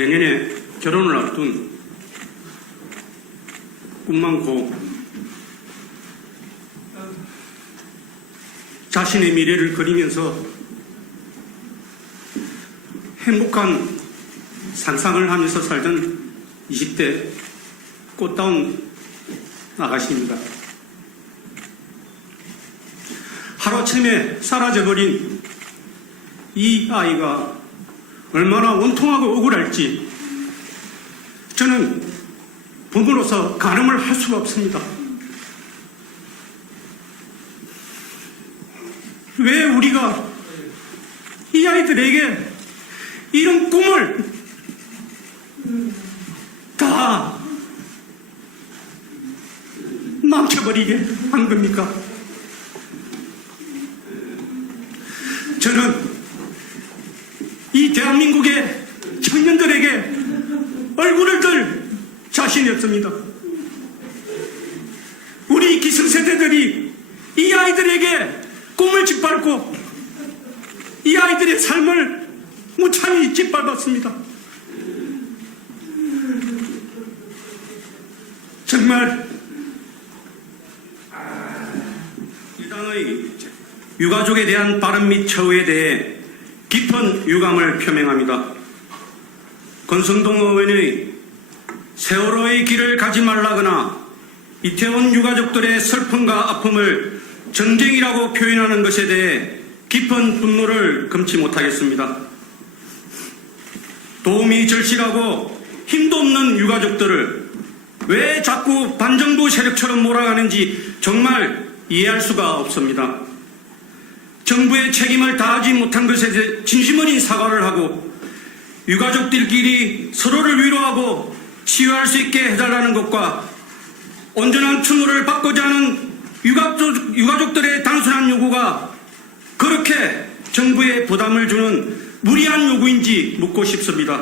내년에 결혼을 앞둔 꿈 많고 자신의 미래를 그리면서 행복한 상상을 하면서 살던 20대 꽃다운 아가씨입니다. 하루아침에 사라져버린 이 아이가 얼마나 원통하고 억울할지 저는 부모로서 가늠을 할 수가 없습니다. 왜 우리가 이 아이들에게 이런 꿈을 다 망쳐버리게 한 겁니까? 저는 이 대한민국의 청년들에게 얼굴을 들 자신이 없습니다. 우리 기성세대들이 이 아이들에게 꿈을 짓밟고 이 아이들의 삶을 무참히 짓밟았습니다. 정말 이 당의 유가족에 대한 발언 및 처우에 대해 깊은 유감을 표명합니다. 권성동 의원의 세월호의 길을 가지 말라거나 이태원 유가족들의 슬픔과 아픔을 전쟁이라고 표현하는 것에 대해 깊은 분노를 금치 못하겠습니다. 도움이 절실하고 힘도 없는 유가족들을 왜 자꾸 반정부 세력처럼 몰아가는지 정말 이해할 수가 없습니다. 정부의 책임을 다하지 못한 것에 대해 진심 어린 사과를 하고 유가족들끼리 서로를 위로하고 치유할 수 있게 해달라는 것과 온전한 추모를 받고자 하는 유가족, 유가족들의 단순한 요구가 그렇게 정부에 부담을 주는 무리한 요구인지 묻고 싶습니다.